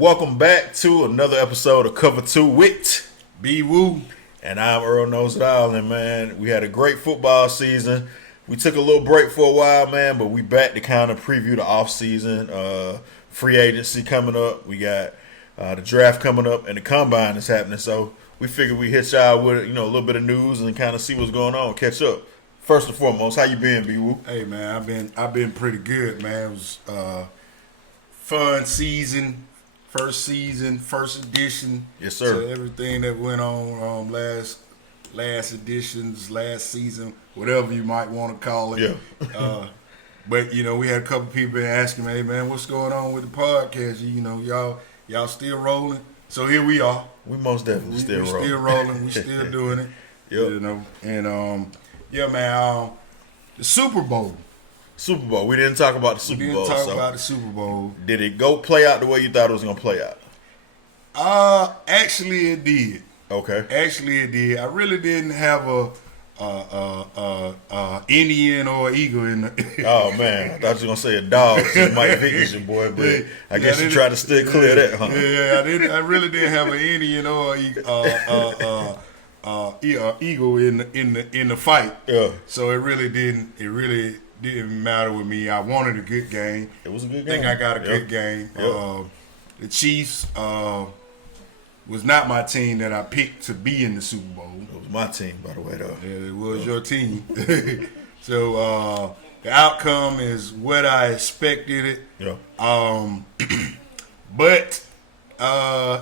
Welcome back to another episode of Cover 2 with B-Woo. And I'm Earl Knows It All. And man, we had a great football season. We took a little break for a while, man, but we back to kind of preview the offseason. Free agency coming up. We got the draft coming up and the combine is happening. So we figured we hit y'all with a little bit of news and kind of see what's going on, catch up. First and foremost, how you been, B-Woo? Hey man, I've been pretty good, man. It was fun season. First season, first edition. Yes, sir. So everything that went on last editions, last season, whatever you might want to call it. Yeah. But we had a couple people been asking, hey man, what's going on with the podcast? Y'all still rolling. So here we are. We most definitely We're still rolling. We still doing it. Yep. And yeah, man. The Super Bowl. Super Bowl. We didn't talk about the Super Bowl. We didn't talk about the Super Bowl. Did it play out the way you thought it was going to play out? Actually it did. Okay. Actually it did. I really didn't have a Indian or eagle in the Oh man, I thought you were gonna say a dog since Mike Vickers your boy, but I guess you tried to still clear that, huh? Yeah, I really didn't have an Indian or eagle in the fight. Yeah. So it really didn't matter with me. I wanted a good game. It was a good I game. think I got a good game. Yep. The Chiefs was not my team that I picked to be in the Super Bowl. It was my team, by the way, though. Yeah, it was your team. So the outcome is what I expected it. Yeah. But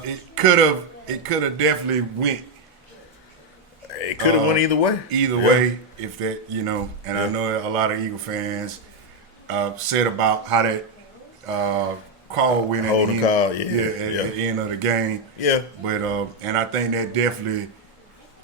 it could have definitely went. It could have went either way. Either way, if that and I know a lot of Eagle fans said about how that call went at Holding call, yeah, at the end of the game. Yeah. But and I think that definitely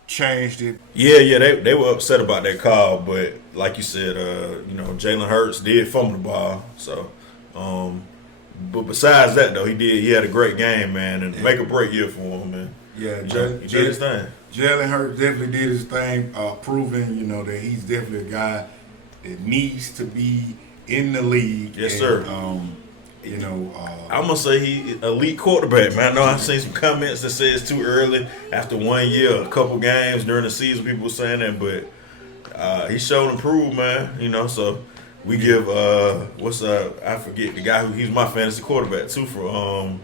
changed it. Yeah, they were upset about that call, but like you said, Jalen Hurts did fumble the ball. So, but besides that though, he had a great game, man, and make or break year for him, man. Yeah, he did his thing. Jalen Hurts definitely did his thing, proving that he's definitely a guy that needs to be in the league. Yes, sir. I'm gonna say he elite quarterback, man. I know I've seen some comments that say it's too early after 1 year, a couple games during the season. People were saying that, but he showed improved, man. So we give I forget the guy he's my fantasy quarterback too from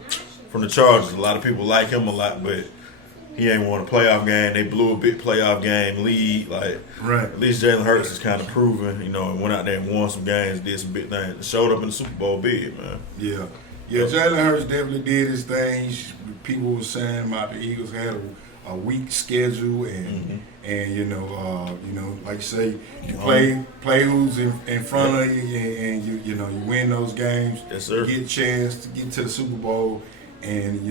the Chargers. A lot of people like him a lot, but he ain't won a playoff game. They blew a big playoff game lead. Right. At least Jalen Hurts is kind of proven, and went out there and won some games, did some big things, showed up in the Super Bowl big, man. Yeah. Jalen Hurts definitely did his thing. People were saying about the Eagles had a weak schedule, and like you say, you play who's in front of you, and you win those games. Yes, sir. You get a chance to get to the Super Bowl, and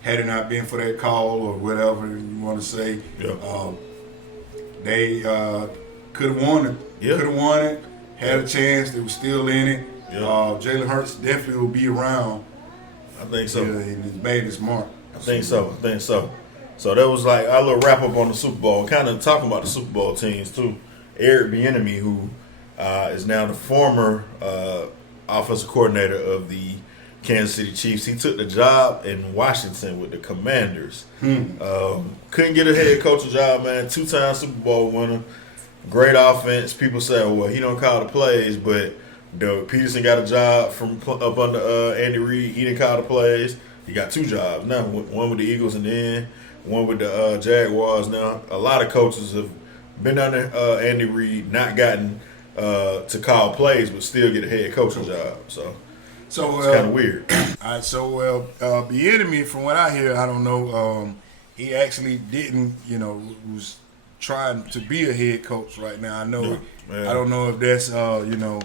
had it not been for that call or whatever you want to say, they could have won it. Yeah. Could have won it. Had a chance. They were still in it. Yeah. Jalen Hurts definitely will be around. I think so. And he's made his mark. I think so. So that was like our little wrap up on the Super Bowl. Kind of talking about the Super Bowl teams too. Eric Bieniemy, who is now the former offensive coordinator of the Kansas City Chiefs. He took the job in Washington with the Commanders. Couldn't get a head coaching job, man. 2-time Super Bowl winner. Great offense. People say, well, he don't call the plays, but Doug Peterson got a job from up under Andy Reid. He didn't call the plays. He got 2 jobs now. One with the Eagles and then one with the Jaguars now. A lot of coaches have been under Andy Reid, not gotten to call plays, but still get a head coaching job. So it's kind of weird. All right, so Bieniemy, from what I hear, I don't know. He actually didn't, was trying to be a head coach right now. I know. I don't know if that's him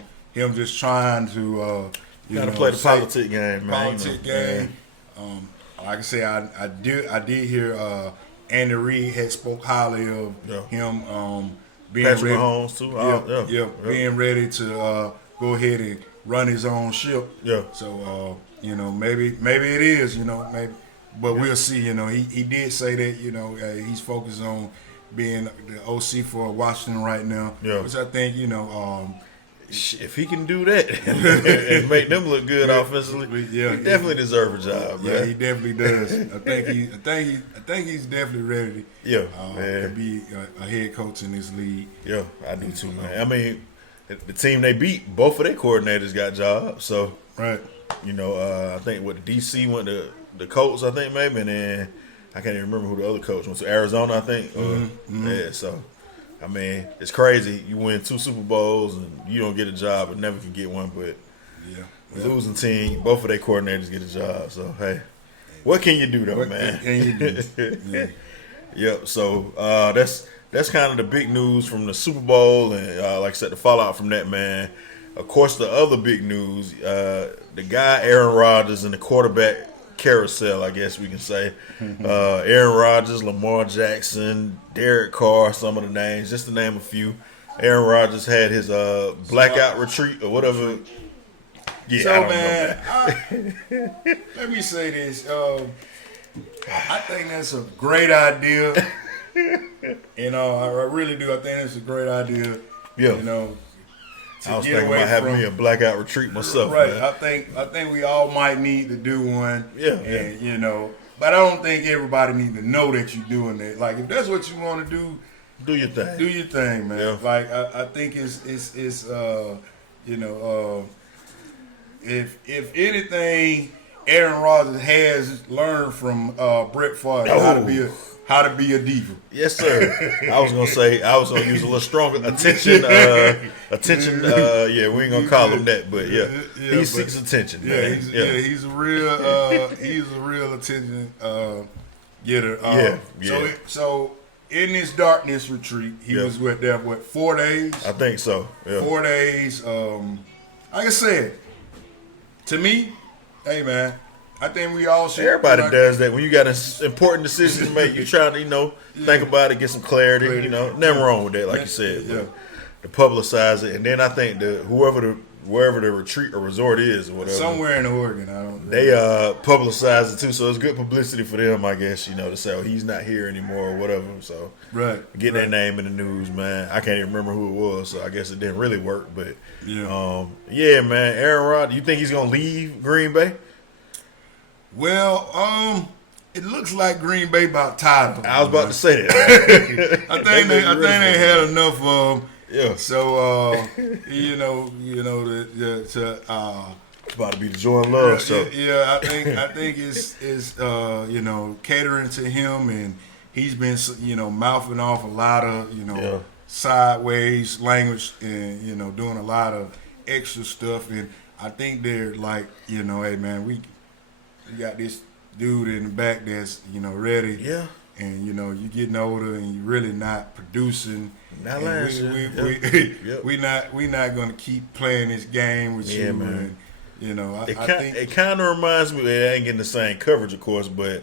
just trying to gotta play the politic game, man. Game. Like I say, I did hear Andy Reid had spoke highly of him being Patrick ready. Mahomes too. Being ready to go ahead and run his own ship. Yeah. So maybe it is. Maybe, but we'll see. He did say that he's focused on being the OC for Washington right now. Yeah. Which I think if he can do that and make them look good offensively, he definitely deserves a job, man. Yeah, he definitely does. I think he's definitely ready. To be a head coach in this league. Yeah, I do too, man. I mean, the team they beat, both of their coordinators got jobs. So, right. I think what DC went to the Colts, I think maybe, and then I can't even remember who the other coach went to. Arizona, I think. Yeah, so. I mean, it's crazy. You win 2 Super Bowls and you don't get a job and never can get one. But losing team, both of their coordinators get a job. So, hey, what can you do, though, man? What can you do? Yep. So, that's kind of the big news from the Super Bowl. And, like I said, the fallout from that, man. Of course, the other big news, the guy Aaron Rodgers and the quarterback carousel, I guess we can say. Aaron Rodgers, Lamar Jackson, Derek Carr, some of the names, just to name a few. Aaron Rodgers had his blackout retreat or whatever. Yeah, so, man, let me say this. I think that's a great idea. I really do. I think that's a great idea. Yeah. I was thinking about having me a blackout retreat myself. Right. Man. I think we all might need to do one. Yeah. And, but I don't think everybody needs to know that you're doing that. Like, if that's what you want to do, do your thing. Do your thing, man. Yeah. Like, I think it's if anything, Aaron Rodgers has learned from Brett Favre how to be a diva. Yes, sir. I was gonna use a little stronger attention. Yeah, we ain't gonna call him that, but he seeks attention. Man. He's a real attention getter. So in this darkness retreat, he was there 4 days? I think so. Yeah. 4 days. Like I said, to me, hey man, I think we all should. Everybody does that. When you got an important decision to make, you try to, think about it, get some clarity. Nothing wrong with that, like you said. But to publicize it, and then I think wherever the retreat or resort is, or whatever, somewhere in Oregon, I don't know. They publicize it too, so it's good publicity for them, I guess. To say he's not here anymore or whatever. So get that name in the news, man. I can't even remember who it was, so I guess it didn't really work. But man, Aaron Rodgers, you think he's gonna leave Green Bay? Well, it looks like Green Bay about tired of him. I was about to say that. I think they had enough of him. Yeah. So it's about to be the joy and love. So I think it's catering to him, and he's been mouthing off a lot of sideways language and doing a lot of extra stuff, and I think they're like hey man, we got this dude in the back that's ready. Yeah. And you're getting older and you're really not producing. Not we not gonna keep playing this game with you. Man. And I think it kind of reminds me. It ain't getting the same coverage, of course, but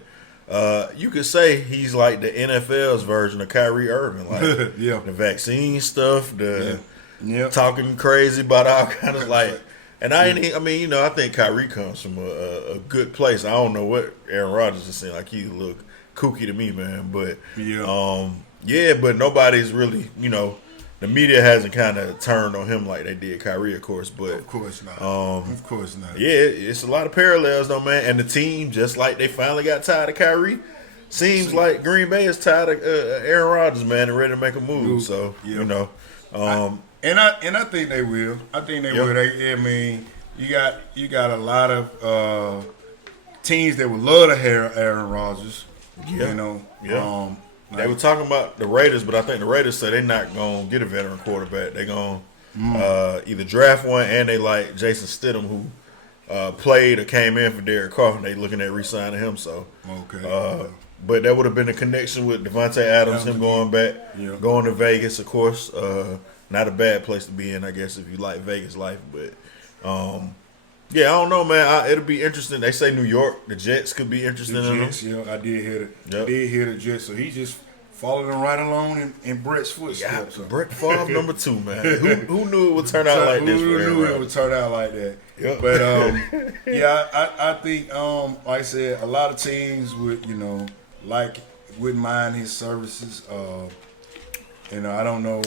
you could say he's like the NFL's version of Kyrie Irving, like the vaccine stuff, the talking crazy about all kind of like. And I think Kyrie comes from a good place. I don't know what Aaron Rodgers is saying. Like, he look kooky to me, man. But but nobody's really, the media hasn't kind of turned on him like they did Kyrie, of course. But of course not. Of course not. Yeah, it's a lot of parallels, though, man. And the team, just like they finally got tired of Kyrie, seems like Green Bay is tired of Aaron Rodgers, man, and ready to make a move. So And I think they will. I think they will. You got a lot of teams that would love to hear Aaron Rodgers. They were talking about the Raiders, but I think the Raiders said they're not gonna get a veteran quarterback. They're gonna either draft one, and they like Jason Stidham, who played or came in for Derek Carr. And they looking at re-signing him. So but that would have been a connection with Devontae Adams, him going back, going to Vegas, of course. Not a bad place to be in, I guess, if you like Vegas life. But, I don't know, man. It'll be interesting. They say New York, the Jets could be interesting. The Jets, I did hear it. I did hear the Jets. So he's just following right along in Brett's footsteps. Yeah, Brett Favre number 2, man. Who knew it would turn out like this? Who knew it would turn out like that? Yep. But, I think, like I said, a lot of teams would, wouldn't mind his services. I don't know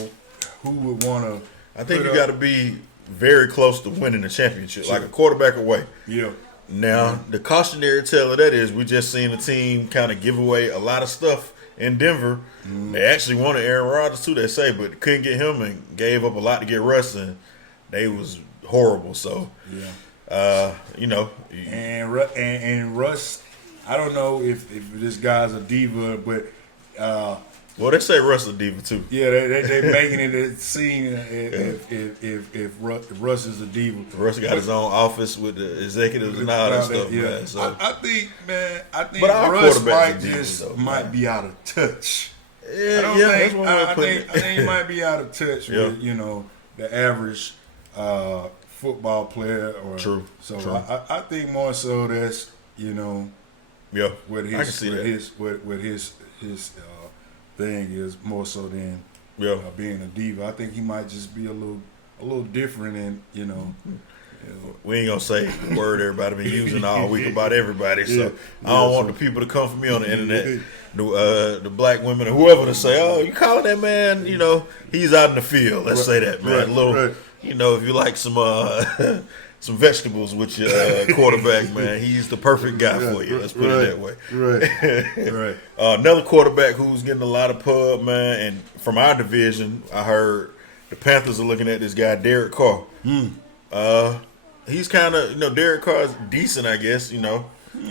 who would want to. I think you got to be very close to winning the championship, like a quarterback away. Yeah. Now, the cautionary tale of that is we just seen the team kind of give away a lot of stuff in Denver. They actually wanted Aaron Rodgers too, they say, but couldn't get him and gave up a lot to get Russ, and they was horrible. So, and Russ, I don't know if this guy's a diva, but well, they say Russ a diva too. Yeah, they making it seem if Russ is a diva. Russ got his own office with the executives and all that stuff, man. So I think Russ might be out of touch. Yeah, I think he might be out of touch with the average football player. Or True. So True. I think more so that's with his thing is more so than being a diva. I think he might just be a little different, and we ain't gonna say the word everybody been using all week about everybody. So I don't want the people to come for me on the internet, the black women or whoever, to say, "Oh, you calling that man? He's out in the field." Let's say that, man. Right. If you like some some vegetables with your quarterback, man, he's the perfect guy for you. Let's put it that way. Right. Another quarterback who's getting a lot of pub, man, and from our division, I heard the Panthers are looking at this guy, Derek Carr. He's kind of, Derek Carr is decent, I guess.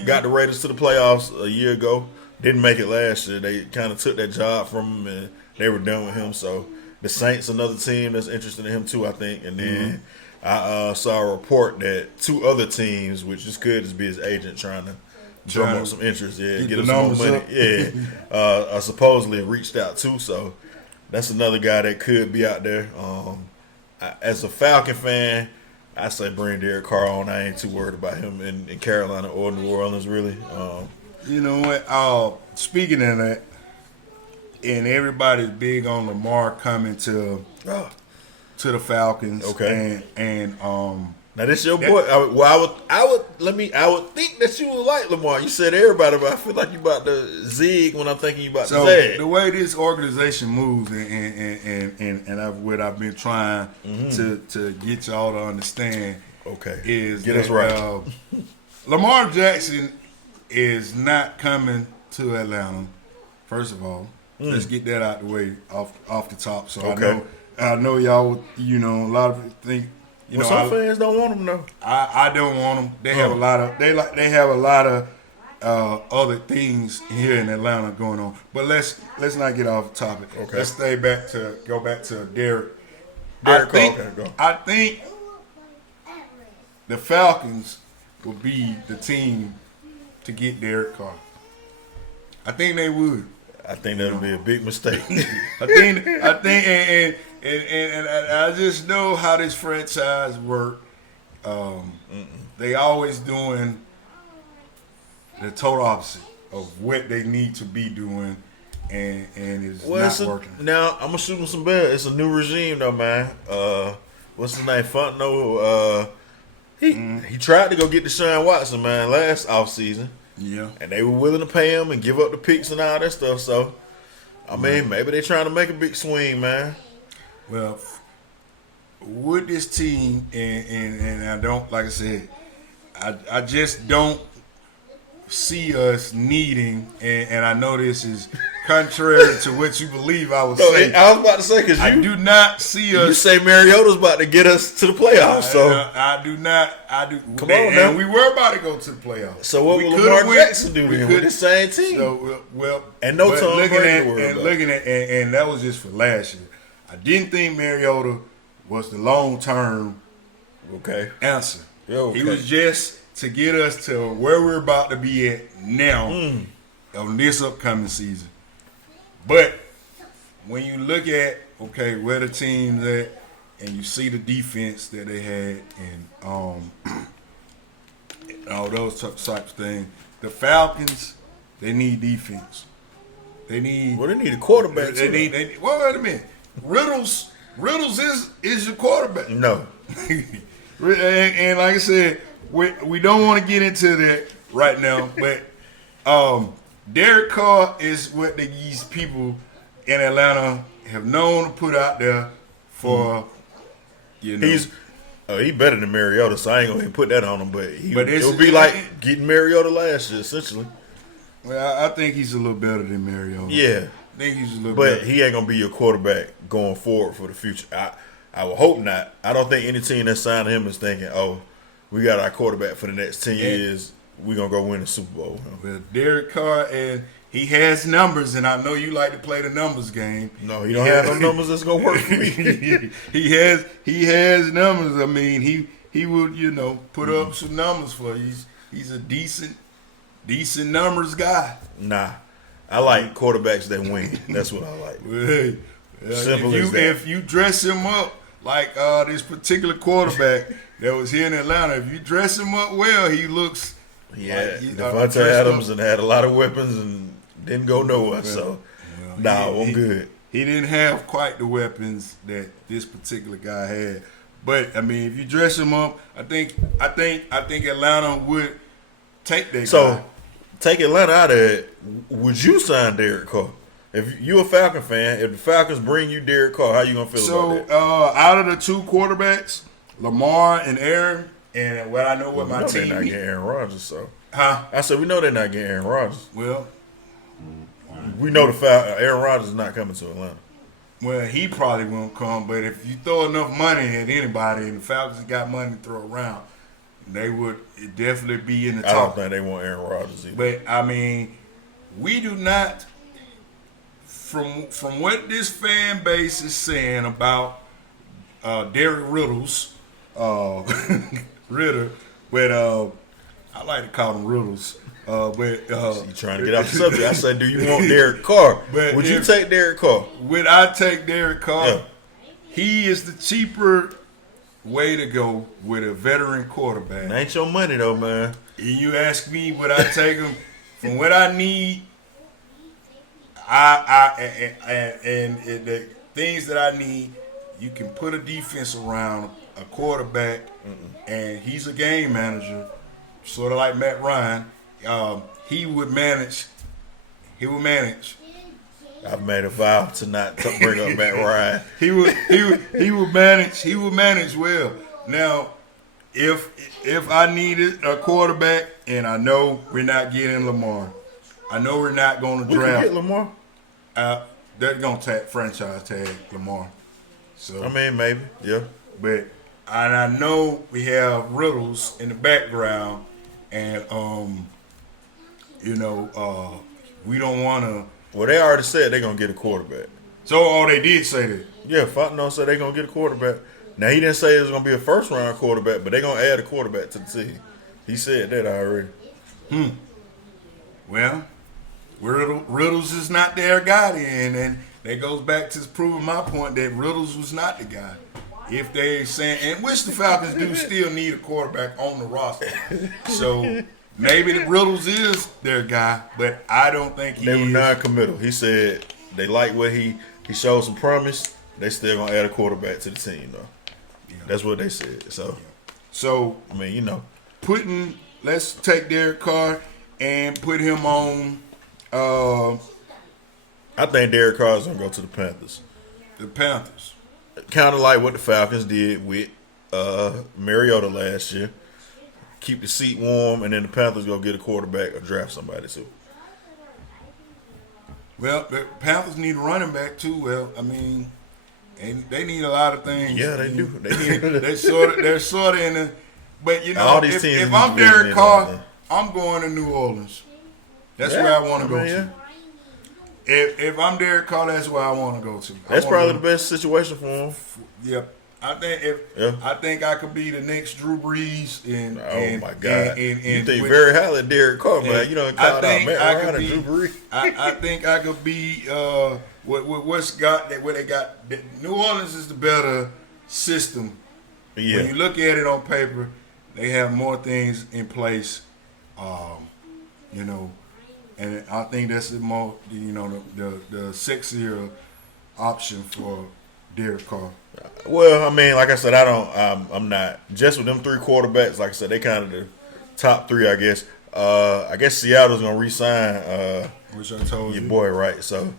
Got the Raiders to the playoffs a year ago. Didn't make it last year. They kind of took that job from him, and they were done with him. So the Saints, another team that's interested in him too, I think. And then I saw a report that two other teams, which is good, is be his agent trying to drum up some interest, get him some more money. Supposedly reached out too, so that's another guy that could be out there. As a Falcon fan, I say bring Derek Carr on. I ain't too worried about him in Carolina or New Orleans, really. You know what? Speaking of that, and everybody's big on Lamar coming to the Falcons. Okay. And now this your boy. I would think that you would like Lamar. You said everybody, but I feel like you about to zig when I'm thinking you about to zag. The way this organization moves, and what I've been trying to get y'all to understand, is get us right. Lamar Jackson is not coming to Atlanta. First of all, let's get that out the way off the top. So I know y'all. A lot of people think. Some fans don't want him though. I don't want them. They have a lot of they have a lot of other things here in Atlanta going on. But let's not get off the topic. Okay. Let's go back to Derek. I think the Falcons will be the team to get Derek Carr. I think they would. I think that would be a big mistake. I think, and I just know how this franchise work. They always doing the total opposite of what they need to be doing, and it's not working. Now I'm gonna shoot him some bad. It's a new regime though, man. What's his name? Fontenot. He tried to go get Deshaun Watson, man, last offseason. Yeah. And they were willing to pay him and give up the picks and all that stuff. So, I mean, maybe they're trying to make a big swing, man. Well, with this team, and I don't, like I said, I just don't see us needing, and I know this is contrary to what you believe I would say. I was about to say, because I do not see us. You say Mariota's about to get us to the playoffs, so. I do not. Come on now. And we were about to go to the playoffs. So what will Lamar Jackson do then with the same team? And no Tom Brady to worry about. Looking at, and that was just for last year. I didn't think Mariota was the long-term answer. He was just to get us to where we're about to be at now on this upcoming season. But when you look at, where the team's at, and you see the defense that they had and all those types of things, the Falcons, they need defense. They need a quarterback. Wait a minute. Riddles is your quarterback. No. and like I said, we don't want to get into that right now, but Derek Carr is what these people in Atlanta have known to put out there for, Oh, he better than Mariota, so I ain't gonna even put that on him. But it would be it, like getting Mariota last year, essentially. Well, I think he's a little better than Mariota. Yeah, I think he's a little but better. he ain't gonna be your quarterback going forward for the future. I would hope not. I don't think any team that signed him is thinking, "Oh, we got our quarterback for the next 10 years. We're gonna go win the Super Bowl." Well, Derek Carr, and he has numbers, and I know you like to play the numbers game. No, he don't have no numbers that's gonna work for me. he has numbers. I mean, he would put up some numbers for you. He's a decent numbers guy. Nah, I like quarterbacks that win. That's what I like. Simple as that. If you dress him up like this particular quarterback that was here in Atlanta, if you dress him up well, he looks. Yeah, Devontae Adams and had a lot of weapons and didn't go nowhere. I'm good. He didn't have quite the weapons that this particular guy had. But I mean, if you dress him up, I think Atlanta would take that guy. So take Atlanta out of it. Would you sign Derek Carr? If you a Falcon fan, if the Falcons bring you Derek Carr, how you gonna feel about that? Out of the two quarterbacks, Lamar and Aaron, and what I know what my team. They're not getting Aaron Rodgers, so. Huh? I said we know they're not getting Aaron Rodgers. Well, we know Aaron Rodgers is not coming to Atlanta. Well, he probably won't come, but if you throw enough money at anybody and the Falcons got money to throw around, they would definitely be in the top. I don't think they want Aaron Rodgers either. But I mean, we do not. From what this fan base is saying about Derek Riddles, Ritter, but I like to call him Riddles. But you trying to get off the subject? I said, do you want Derek Carr? Would you take Derek Carr? Would I take Derek Carr? Yeah. He is the cheaper way to go with a veteran quarterback. It ain't your money though, man. And you ask me, would I take him from what I need? And the things that I need, you can put a defense around a quarterback, and he's a game manager, sort of like Matt Ryan. He would manage. I've made a vow to not bring up Matt Ryan. He would manage. He would manage well. Now, if I needed a quarterback, and I know we're not getting Lamar, I know we're not going to draft get Lamar. They're going to franchise tag Lamar. So I mean, maybe, yeah. But and I know we have Riddles in the background, and we don't want to. Well, they already said they're gonna get a quarterback. So, they did say that. Yeah, Fontenot said they're gonna get a quarterback. Now he didn't say it was gonna be a first round quarterback, but they're gonna add a quarterback to the team. He said that already. Well, Riddles is not their guy then, and that goes back to proving my point that Riddles was not the guy. If they saying, and which the Falcons do still need a quarterback on the roster, so maybe the Riddles is their guy, but I don't think he is. They were non-committal. He said they like what he showed some promise. They still gonna add a quarterback to the team though. Yeah. That's what they said. So I mean, let's take Derek Carr and put him on. I think Derek Carr is gonna go to the Panthers. The Panthers. Kind of like what the Falcons did with Mariota last year. Keep the seat warm, and then the Panthers go get a quarterback or draft somebody too. Well, the Panthers need a running back too. Well, I mean, and they need a lot of things. Yeah, they do. They're sort of in the. But all these teams if I'm Derek Carr, I'm going to New Orleans. That's where I want to go to. If I'm Derek Carr, that's where I want to go to. That's probably the best situation for him. Yep. I think I could be the next Drew Brees. My God! You think with, very highly of Derek Carr, man. You don't call out Matt Ryan and Drew Brees. I think I could be what's got that where they got. New Orleans is the better system. Yeah. When you look at it on paper, they have more things in place. And I think that's the more the sexier option for Derek Carr. Well, I mean, like I said, I'm not just with them three quarterbacks. Like I said, they kind of the top three, I guess. I guess Seattle's gonna re-sign which I told your boy, right? So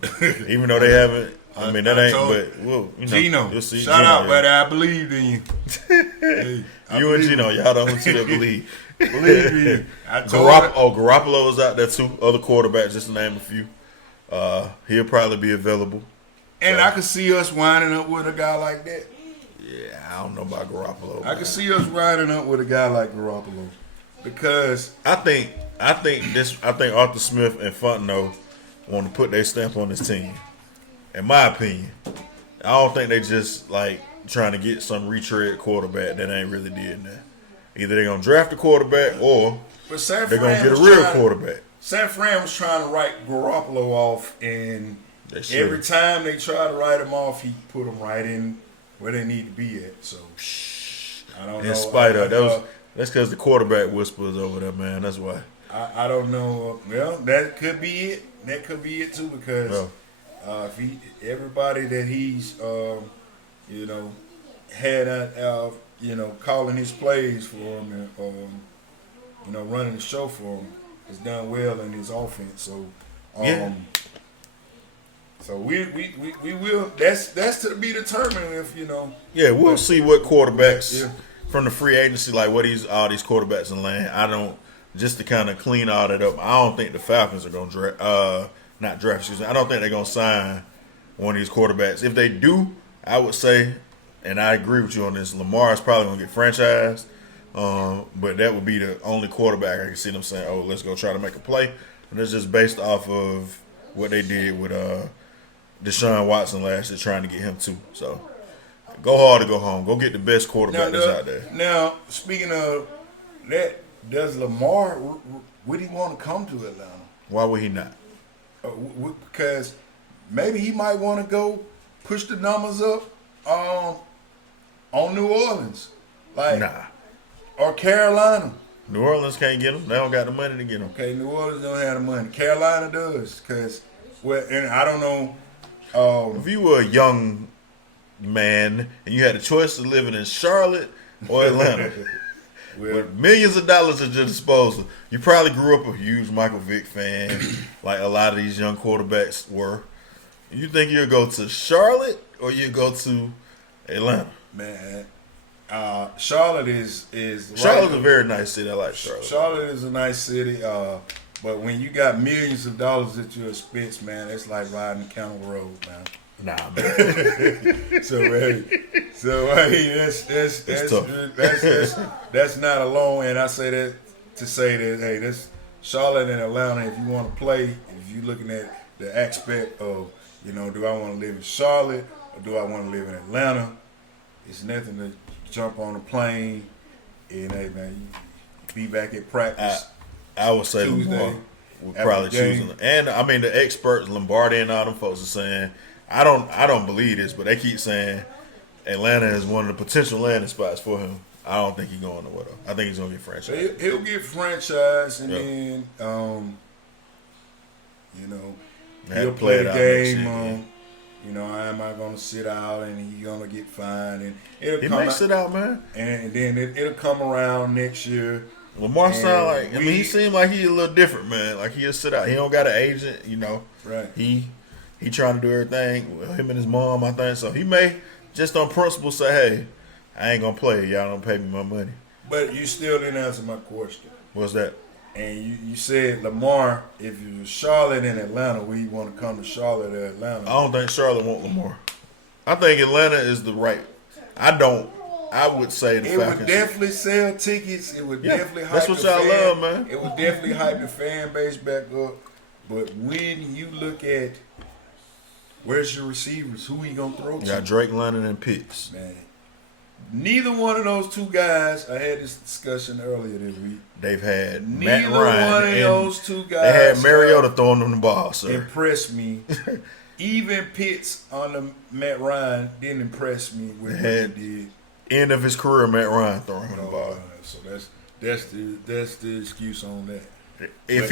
even though they haven't I mean, that ain't, but, well, you know. Gino, you'll see shout Gino, out, buddy. I believed in you. Hey, you and Gino, y'all the only two that believe. Believe in you. Garoppolo is out there too. Other quarterbacks, just to name a few. He'll probably be available. And I could see us winding up with a guy like that. Yeah, I don't know about Garoppolo. I could see us winding up with a guy like Garoppolo. Because I think Arthur Smith and Fontenot want to put their stamp on this team. In my opinion, I don't think they just like trying to get some retread quarterback that ain't really did that. Either they're gonna draft a quarterback or they're gonna get a real quarterback. San Fran was trying to write Garoppolo off, and every time they tried to write him off, he put them right in where they need to be at. So I don't know. In spite of that's because the quarterback whispers over there, man. That's why. I don't know. Well, that could be it. That could be it too, because if everybody that he's had calling his plays for him and running the show for him has done well in his offense. So so we will. That's to be determined if Yeah, we'll see what quarterbacks from the free agency, like what all these quarterbacks in land. Just to kind of clean all that up. I don't think the Falcons are going to draft. Excuse me. I don't think they're going to sign one of these quarterbacks. If they do, I would say, and I agree with you on this, Lamar is probably going to get franchised. But that would be the only quarterback I can see them saying, "Oh, let's go try to make a play." And that's just based off of what they did with Deshaun Watson last year, trying to get him too. So go hard to go home. Go get the best quarterback that's out there. Now, speaking of that, does Lamar, would he want to come to Atlanta? Why would he not? Because maybe he might want to go push the numbers up on New Orleans. Or Carolina. New Orleans can't get him. They don't got the money to get him. Okay, New Orleans don't have the money. Carolina does. And I don't know. If you were a young man and you had a choice of living in Charlotte or Atlanta, with millions of dollars at your disposal, you probably grew up a huge Michael Vick fan, like a lot of these young quarterbacks were. You think you'll go to Charlotte or you go to Atlanta? Man, Charlotte is Charlotte's a very nice city. I like Charlotte. Charlotte is a nice city, but when you got millions of dollars at your expense, man, it's like riding the Camel Road, man. Nah, man. So that's not alone, and I say that to say that hey, this Charlotte and Atlanta. If you want to play, if you're looking at the aspect of do I want to live in Charlotte or do I want to live in Atlanta? It's nothing to jump on a plane and hey man, you be back at practice. I would say Lamar would probably choose, and I mean the experts Lombardi and all them folks are saying. I don't believe this, but they keep saying Atlanta is one of the potential landing spots for him. I don't think he's going nowhere though. I think he's gonna get franchised. He'll get franchised, and then he'll play the game. Am I gonna sit out and he's gonna get fined? And he may sit out, man. And then it'll come around next year. Lamar sound like he seemed like he's a little different, man. Like he'll sit out. He don't got an agent, Right. He trying to do everything with him and his mom, I think. So he may just on principle say, hey, I ain't going to play. Y'all don't pay me my money. But you still didn't answer my question. What's that? And you said, Lamar, if you was Charlotte and Atlanta, we want to come to Charlotte or Atlanta. I don't think Charlotte want Lamar. I think Atlanta is the right. I would say the Falcons. It would definitely sell tickets. It would definitely hype that's what y'all love, man. It would definitely hype the fan base back up. But when you look at where's your receivers? Who he gonna throw to? You got Drake London and Pitts. Man, neither one of those two guys. I had this discussion earlier this week. They've had neither Matt Ryan one of those two guys. They had Mariota throwing them the ball, sir. Impressed me. Even Pitts on the Matt Ryan didn't impress me with what he did. End of his career, Matt Ryan throwing him the ball. So that's the excuse on that. If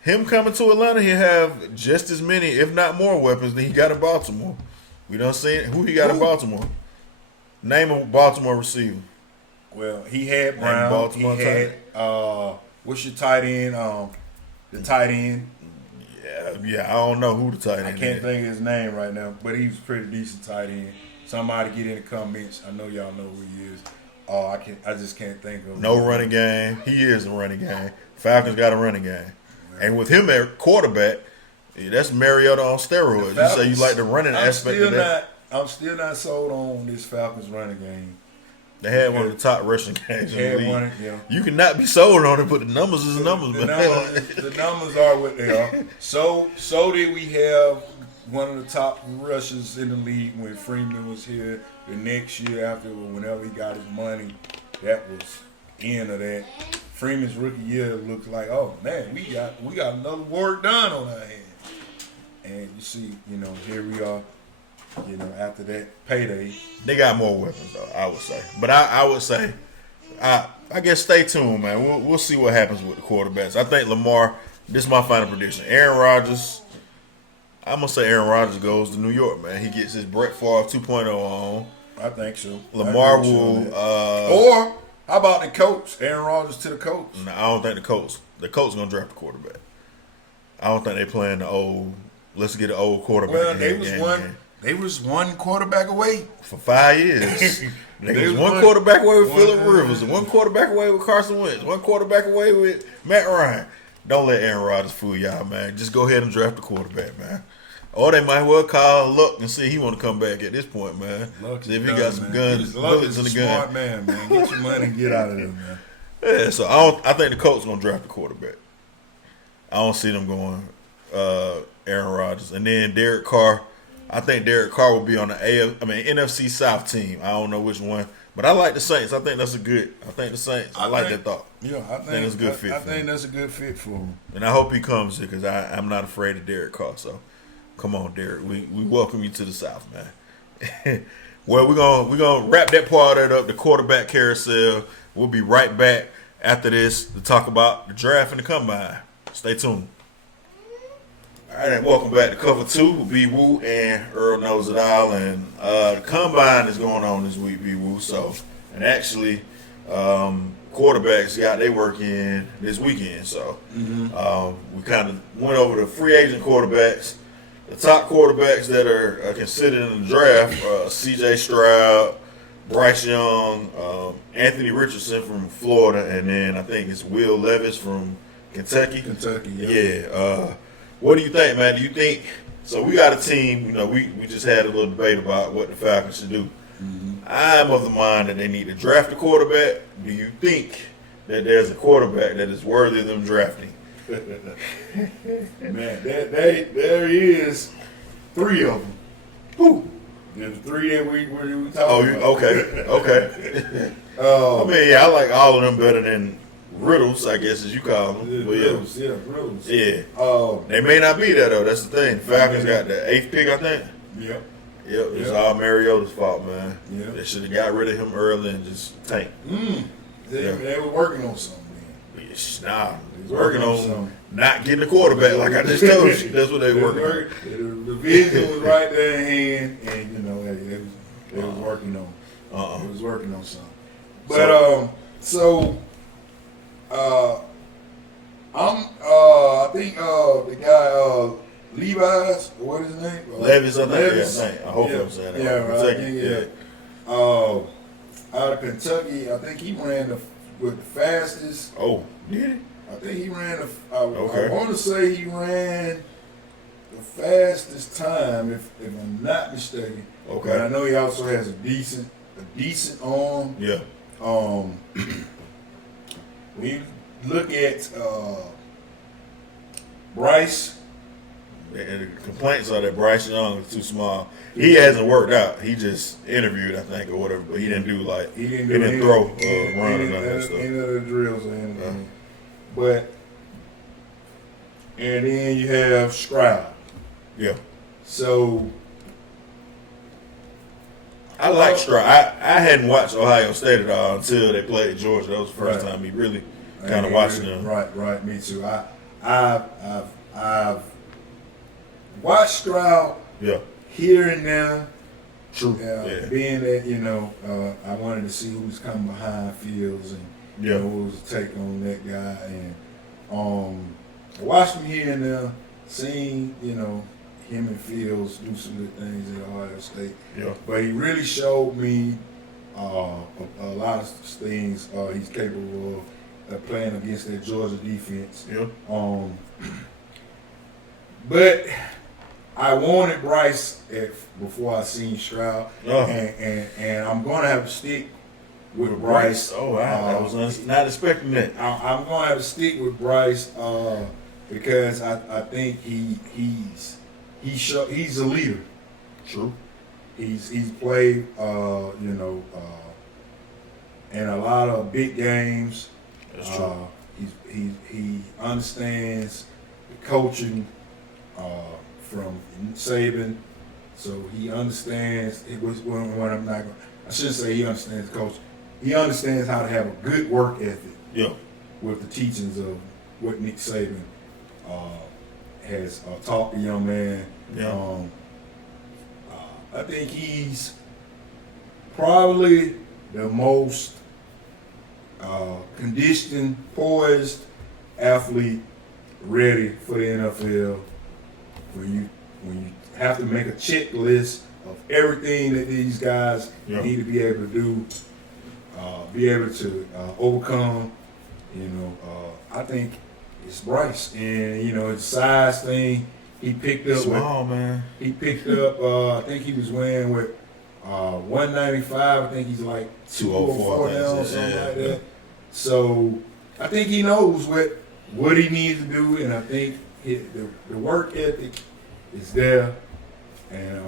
him coming to Atlanta, he'll have just as many, if not more, weapons than he got in Baltimore. We done seen who he got in Baltimore. Name a Baltimore receiver. Well, he had Brown. He had what's your tight end? The tight end. Yeah, I don't know who the tight end I can't think of his name right now, but he was pretty decent tight end. Somebody get in the comments. I know y'all know who he is. Oh, I just can't think of him. No running game. He is a running game. Falcons got a running game. And with him at quarterback, that's Mariota on steroids. You say you like the running aspect of that. I'm still not sold on this Falcons running game. They had one of the top rushing games in the league. Yeah. You cannot be sold on it, but the numbers is the numbers, man. The numbers are what they are. So did we have one of the top rushers in the league when Freeman was here the next year after, whenever he got his money. That was the end of that. Freeman's rookie year looked like, oh man, we got another work done on our hands. And you see, here we are, after that payday. They got more weapons, though, I would say. But I would say, I guess stay tuned, man. We'll see what happens with the quarterbacks. I think Lamar, this is my final prediction. Aaron Rodgers, I'm going to say Aaron Rodgers goes to New York, man. He gets his Brett Favre 2.0 on. I think so. Lamar will. Or, how about the coach? Aaron Rodgers to the coach? No, I don't think the coach is going to draft the quarterback. I don't think they playing the old, let's get an old quarterback. Well, they was one quarterback away. For 5 years. They was one quarterback away with Phillip Rivers, one quarterback away with Carson Wentz, one quarterback away with Matt Ryan. Don't let Aaron Rodgers fool y'all, man. Just go ahead and draft the quarterback, man. Or they might well call Luck and see he want to come back at this point, man. See if he got some guns, bullets in the gun. Smart man. Get your money and get out of there, man. Yeah, so I think the coach gonna draft the quarterback. I don't see them going Aaron Rodgers, and then Derek Carr. I think Derek Carr will be on the NFC South team. I don't know which one, but I like the Saints. I think that's a good. I think the Saints. I like that thought. Yeah, I think that's a good fit. I think that's a good fit for him. And I hope he comes here because I'm not afraid of Derek Carr. So, come on, Derek. We welcome you to the South, man. Well, we're gonna wrap that part of it up. The quarterback carousel. We'll be right back after this to talk about the draft and the combine. Stay tuned. All right, welcome back to Cover 2 with B. Woo and Earl Knows It All. And the combine is going on this week, B. Woo. So, and actually, quarterbacks got their work in this weekend. So, we kind of went over the free agent quarterbacks. The top quarterbacks that are considered in the draft: C.J. Stroud, Bryce Young, Anthony Richardson from Florida, and then I think it's Will Levis from Kentucky. Yeah. What do you think, man? Do you think so? We got a team. We just had a little debate about what the Falcons should do. I'm of the mind that they need to draft a quarterback. Do you think that there's a quarterback that is worthy of them drafting? Man, there is 3 of them. Who? There's 3 that we talking about. Okay. I like all of them better than Riddles, I guess, as you call them. Riddles. Yeah. They may not be there, though. That's the thing. Falcons got the 8th pick, I think. Yep. It's all Mariota's fault, man. Yep. They should have got rid of him early and just tank. They were working on something, man. They was working on not getting a quarterback, like I just told you. That's what they were working on. The vision was right there in hand, and, they was working on It was working on something. But, I think the guy Levi's, what is his name? Levis, I think. I hope I'm saying that. Yeah, right. Out of Kentucky, I think he ran the fastest. Oh, did he? I think he ran I want to say he ran the fastest time, if I'm not mistaken. Okay. But I know he also has a decent arm. Yeah. When you look at Bryce. The complaints are that Bryce Young is too small. He hasn't worked out. He just interviewed, I think, or whatever, but he didn't do he didn't throw, run, or none of that stuff. Any of the drills or anything. And then you have Stroud. Yeah. So I like Stroud. I hadn't watched Ohio State at all until they played Georgia. That was the first time he really kind of watched them. Right. Me too. I've watched Stroud here and there. True. Being that, I wanted to see who was coming behind Fields and what was the take on that guy. And I watched him here and there. seen, him and Fields do some good things at Ohio State. Yeah. But he really showed me a lot of things he's capable of playing against that Georgia defense. Yeah. But I wanted Bryce before I seen Stroud, and I'm going to have to stick with Bryce. Oh, wow. I was not expecting that. I'm going to have to stick with Bryce because I think he's a leader. True. He's played in a lot of big games. That's true. He understands the coaching from Saban, so he understands. It was when I'm not going. I shouldn't say he understands the coaching. He understands how to have a good work ethic. Yeah. With the teachings of what Nick Saban has taught the young man. Yeah. I think he's probably the most conditioned, poised athlete ready for the NFL. When you have to make a checklist of everything that these guys need to be able to do, be able to overcome, I think it's Bryce. And, his size thing, he picked up. Small, man. He picked up, I think he was weighing with 195. I think he's like 204 now or something like that. So I think he knows what he needs to do, and I think the work ethic is there. And,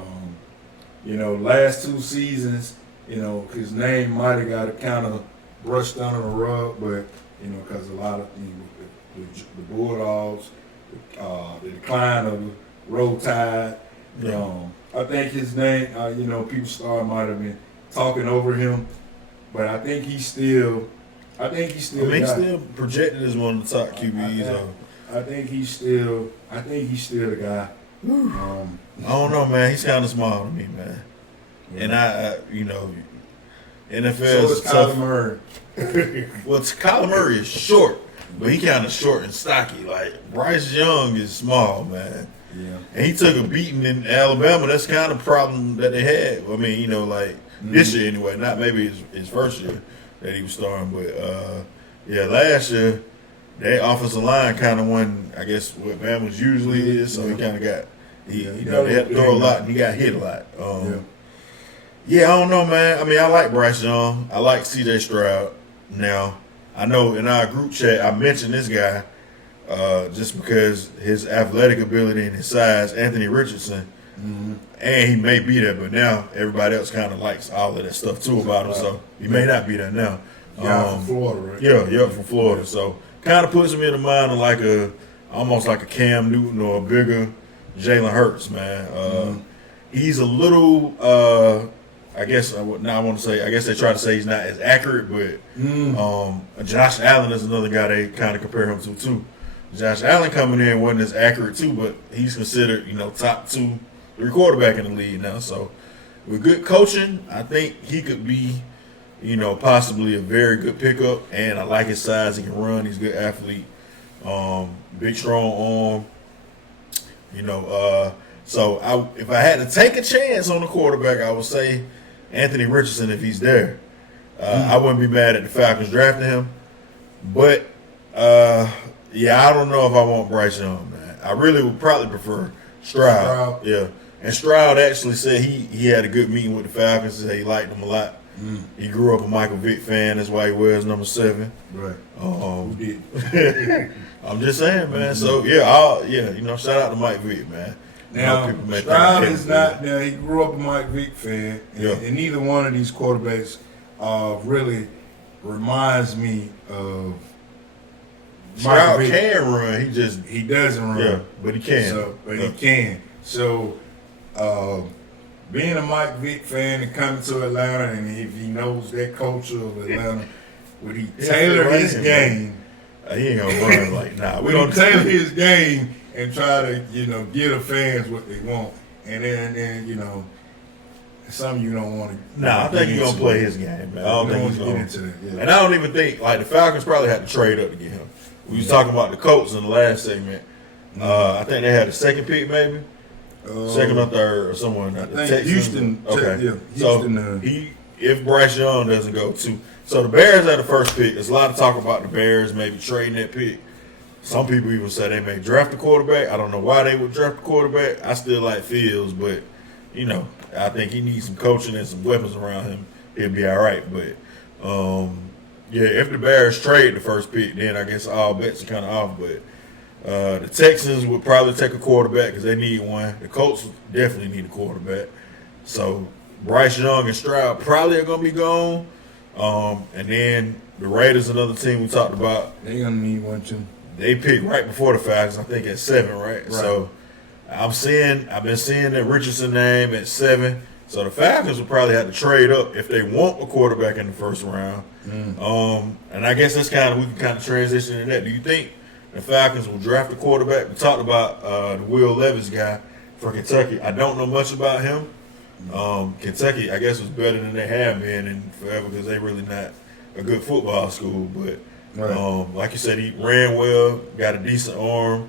last 2 seasons, his name might have got kind of brushed under the rug, but, because a lot of the Bulldogs, the decline of the Roll Tide, I think his name, people might have been talking over him, but I think he's still. He's still projected as one of the top QBs. I think he's still the guy. I don't know, man. He's kind of small to me, man. Yeah. And I NFL so is Kyler Murray. Well, Kyler Murray is short, but he kind of short and stocky. Like Bryce Young is small, man. Yeah. And he took a beating in Alabama. That's kind of the problem that they had. I mean, this year anyway, not maybe his first year that he was starting, but last year that offensive line kind of won, I guess, what Bama's usually is. So he kind of got they had to throw a lot and he got hit a lot. I don't know, man. I mean, I like Bryce Young. I like C.J. Stroud. Now, I know in our group chat I mentioned this guy just because his athletic ability and his size, Anthony Richardson, and he may be there, but now everybody else kind of likes all of that stuff too about him, so he may not be there now. From Florida, right? Yeah, from Florida. So kind of puts me in the mind of almost like a Cam Newton or a bigger Jalen Hurts, man. He's a little, I guess they try to say he's not as accurate, but Josh Allen is another guy they kind of compare him to too. Josh Allen coming in wasn't as accurate too, but he's considered, top 2, 3 quarterback in the league now. So with good coaching, I think he could be, possibly a very good pickup. And I like his size. He can run. He's a good athlete. Big, strong arm. So if I had to take a chance on the quarterback, I would say Anthony Richardson if he's there. I wouldn't be mad at the Falcons drafting him. But, I don't know if I want Bryce Young, man. I really would probably prefer Stroud. Yeah. And Stroud actually said he had a good meeting with the Falcons. Said he liked them a lot. He grew up a Michael Vick fan. That's why he wears number 7. Right. Who did? I'm just saying, man. So, shout out to Mike Vick, man. Now, Stroud is not. Now, he grew up a Mike Vick fan, and neither one of these quarterbacks really reminds me of. Stroud can run. He doesn't run. Yeah, but he can. He can. So, being a Mike Vick fan and coming to Atlanta, and if he knows that culture of Atlanta, would he tailor his game? He ain't gonna run like nah. We're gonna tailor his game and try to, give the fans what they want, and then some you don't want to. Nah, I think he's gonna play his game, man. I don't think he's gonna get into that. Yeah. And I don't even think the Falcons probably had to trade up to get him. We was talking about the Colts in the last segment. I think they had a second pick, maybe second or third or someone. I think Houston. Okay, Yeah, Houston. So if Bryce Young doesn't go too, so the Bears had the first pick. There's a lot of talk about the Bears maybe trading that pick. Some people even say they may draft a quarterback. I don't know why they would draft a quarterback. I still like Fields, but I think he needs some coaching and some weapons around him. He'll be all right. But if the Bears trade the first pick, then I guess all bets are kind of off. But the Texans would probably take a quarterback because they need one. The Colts definitely need a quarterback. So Bryce Young and Stroud probably are going to be gone. And then the Raiders, another team we talked about. They're going to need one too. They picked right before the Falcons, I think at 7, right? So I've been seeing the Richardson name at 7. So the Falcons will probably have to trade up if they want a quarterback in the first round. And I guess we can kind of transition to that. Do you think the Falcons will draft a quarterback? We talked about the Will Levis guy for Kentucky. I don't know much about him. Kentucky, I guess, was better than they have been in forever because they really not a good football school. But like you said, he ran well, got a decent arm.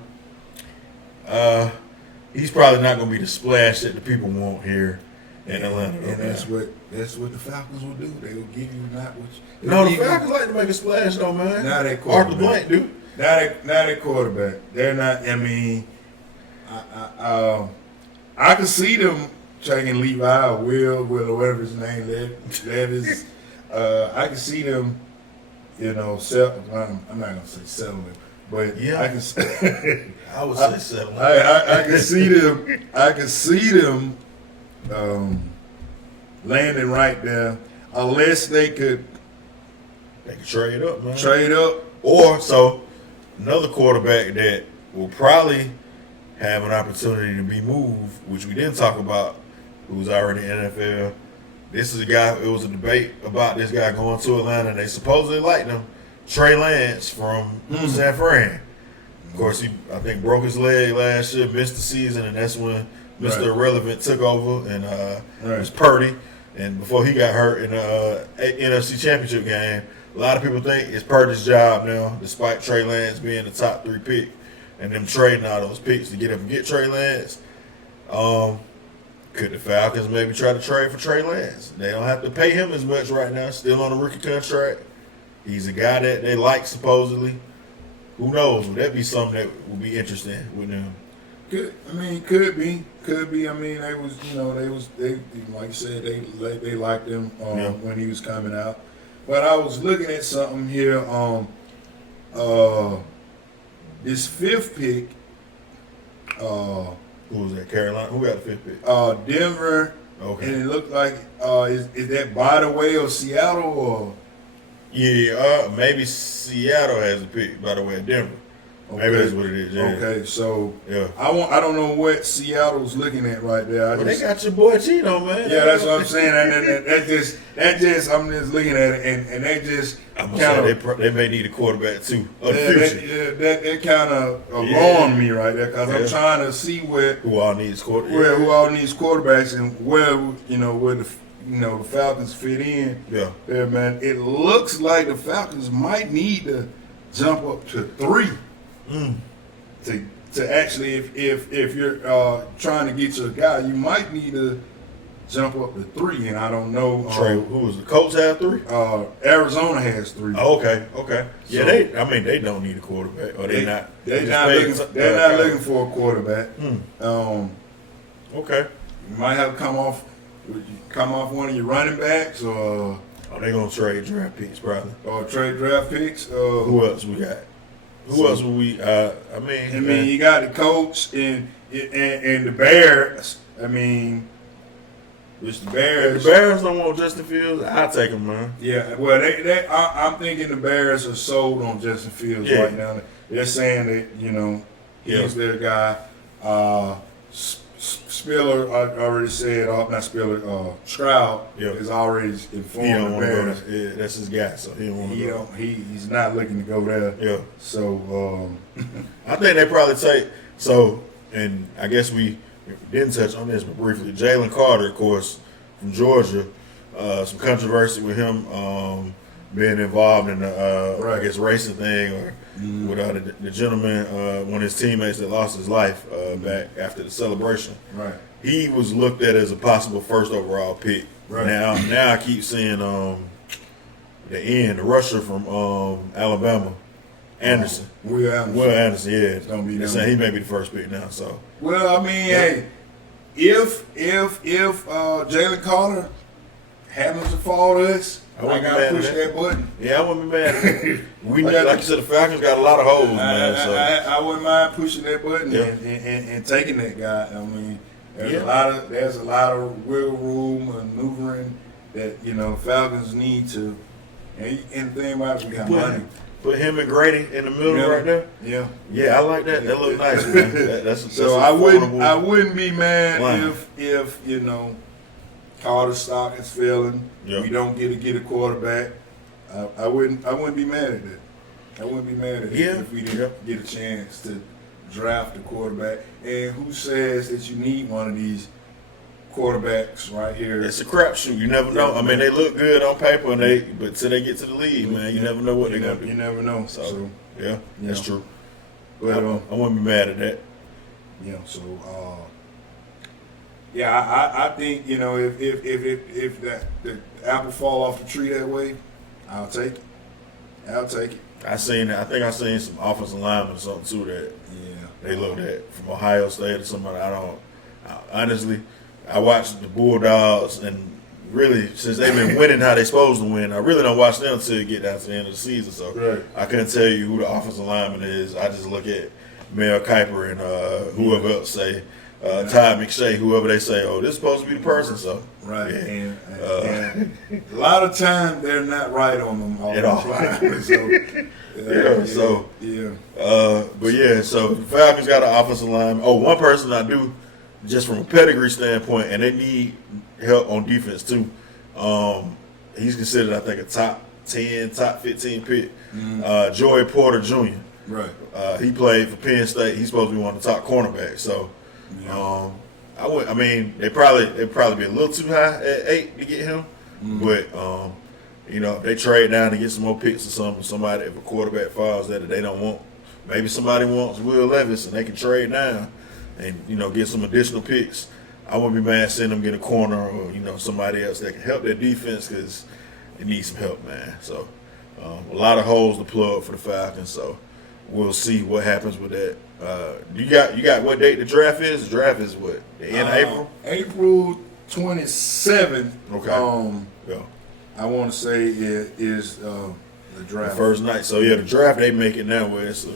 He's probably not going to be the splash that the people want here in Atlanta. And that's what the Falcons will do. They will give you not what you. No, the Falcons like to make a splash, though, man. Not that quarterback. Arthur Blank, dude. Not that quarterback. They're not. I mean, I can see them taking Levi or Will or whatever his name is. I can see them. I'm not gonna say settling, but yeah, I can. I would say settling. I can see them. I can see them landing right there, unless they could trade up, man. Trade up, or another quarterback that will probably have an opportunity to be moved, which we didn't talk about, who's already in the NFL. This is a guy. It was a debate about this guy going to Atlanta, and they supposedly liked him. Trey Lance from San Fran. Of course, I think broke his leg last year, missed the season, and that's when Mr. Irrelevant took over, and it was Purdy. And before he got hurt in the NFC Championship game, a lot of people think it's Purdy's job now, despite Trey Lance being the top 3 pick and them trading all those picks to get up and get Trey Lance. Could the Falcons maybe try to trade for Trey Lance? They don't have to pay him as much right now, still on a rookie contract. He's a guy that they like, supposedly. Who knows? Would that be something that would be interesting with them? Could be. I mean, they like you said, they liked him when he was coming out. But I was looking at something here on this 5th pick. Who was that? Carolina? Who got the 5th pick? Denver. Okay. And it looked like is that by the way of Seattle or? Yeah, maybe Seattle has a pick by the way of Denver. Okay. Maybe that's what it is. Yeah. Okay, so I don't know what Seattle's looking at right there. They got your boy Chino, man. Yeah, that's what I'm saying. And that just I'm just looking at it, and they just they may need a quarterback too. That kind of alarmed me right there because I'm trying to see who all needs quarterbacks and where the Falcons fit in. Yeah, man. It looks like the Falcons might need to jump up to 3. To actually, if you're trying to get your guy, you might need to jump up to 3. And I don't know. Who was the Colts have 3? Arizona has 3. Oh, okay. Yeah, so, they don't need a quarterback, or they're not. They're not looking for a quarterback. Okay. You might have come off one of your running backs, or they're gonna trade draft picks, probably. Or trade draft picks. Who else we got? Who else would we? You got the Colts and the Bears. I mean, it's the Bears. If the Bears don't want Justin Fields, I'll take him, man. Yeah, well, I'm thinking the Bears are sold on Justin Fields right now. They're saying that he's their guy. Spiller, I already said, not Spiller. Stroud is already informed the Bears. Yeah, that's his guy, so he don't want to go. He's not looking to go there. Yeah. So I think they probably take. So, and I guess we didn't touch on this, but briefly, Jalen Carter, of course, from Georgia. Some controversy with him being involved in the Right. I guess racing thing, or with the gentleman, one of his teammates that lost his life back after the celebration. Right. He was looked at as a possible first overall pick. Right. Now I keep seeing the rusher from Alabama, Anderson. Will Anderson. Will Anderson, yeah. Gonna be They're them. saying he may be the first pick now. So Well, I mean, hey, if Jalen Carter happens to fall to us, I I wouldn't be gotta mad at push that. that button. yeah, I wouldn't be mad at it. We need, like you said, the Falcons got a lot of holes, man. So I wouldn't mind pushing that button Yeah. and taking that guy. I mean, there's Yeah. a lot of wiggle room and maneuvering that Falcons need to. And the thing about it, we got money. put him and Grady in the middle Yeah. right there. Yeah. Yeah, I like that. That look nice, man. That's So a I affordable wouldn't be mad line. if Carter's stock is failing. Yeah. We don't get a quarterback. I wouldn't be mad at that. I wouldn't be mad at it Yeah. if we didn't get a chance to draft a quarterback. And who says that you need one of these quarterbacks right here? It's a crapshoot. You never know. I mean, they look good on paper, but till they get to the league, man, you never know what they're gonna do. You never know. So, yeah, that's Yeah. true. But I wouldn't be mad at that. so I think if the apple fall off the tree that way, I'll take it. I'll take it. I think I seen some offensive linemen or something too that Yeah. they looked at from Ohio State or somebody. Honestly, I watched the Bulldogs, and really since they've been winning how they supposed to win, I really don't watch them until you get down to the end of the season. So Right. I couldn't tell you who the offensive lineman is. I just look at Mel Kiper and whoever else say. Todd McShay, whoever they say, oh, this is supposed to be the person. So Right, yeah. and a lot of times they're not right on them At all. So, but yeah, so the Falcons got an offensive line. Oh, one person I do, just from a pedigree standpoint, and they need help on defense too. He's considered, I think, a top 10, top 15 pick. Joey Porter Jr. right. He played for Penn State. He's supposed to be one of the top cornerbacks. So, I mean, they probably be a little too high at 8 to get him, but if they trade down to get some more picks or something, somebody, if a quarterback falls that they don't want, maybe somebody wants Will Levis and they can trade down and get some additional picks. I wouldn't be mad seeing them get a corner or somebody else that can help their defense because they need some help, man. So a lot of holes to plug for the Falcons. So we'll see what happens with that. You got what date the draft is? The draft is what? The end of April? April 27th. Okay. Yeah. I want to say it is the draft. The first night. So yeah, the draft they make it now where it's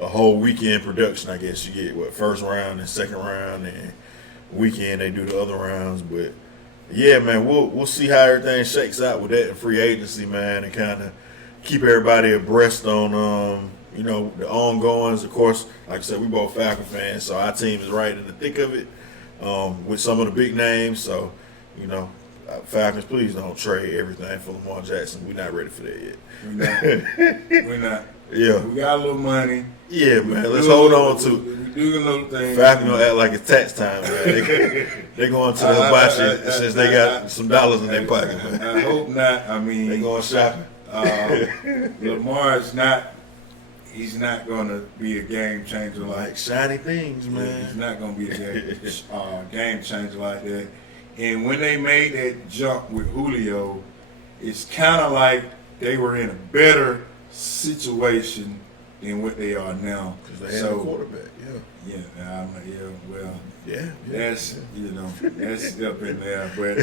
a whole weekend production. I guess you get first round and second round, and weekend they do the other rounds. But yeah, man, we'll see how everything shakes out with that in free agency, man, and kind of keep everybody abreast on the ongoings. Of course, like I said, we both Falcon fans, so our team is right in the thick of it with some of the big names. So Falcons, please don't trade everything for Lamar Jackson. We're not ready for that yet. We're not. Yeah. We got a little money. Yeah, man. Let's hold on to We do a little thing. Falcons gonna act like it's tax time, man. They going to the hibachi since they got some dollars in their pocket, man. I hope not. I mean, They going shopping. Lamar is not. He's not going to be a game changer Like shiny things, He's man. not going to be a game changer like that. And when they made that jump with Julio, it's kind of like they were in a better situation than what they are now. Because they have a quarterback, yeah. That's that's up in there. But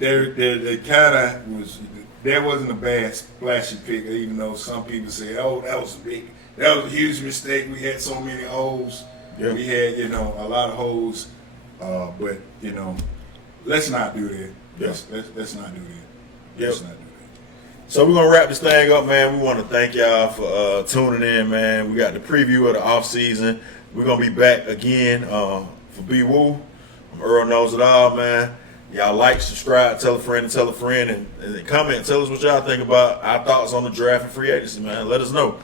they kind of was. That wasn't a bad splashy pick, even though some people say, "Oh, that was a huge mistake. We had so many holes. Yeah. We had, a lot of holes." But let's not do that. Yeah. Let's not do that. Yep. Let's not do that. So we're gonna wrap this thing up, man. We want to thank y'all for tuning in, man. We got the preview of the offseason. We're gonna be back again for B Woo. Earl knows it all, man. Y'all like, subscribe, tell a friend, and comment. Tell us what y'all think about our thoughts on the draft and free agency, man. Let us know.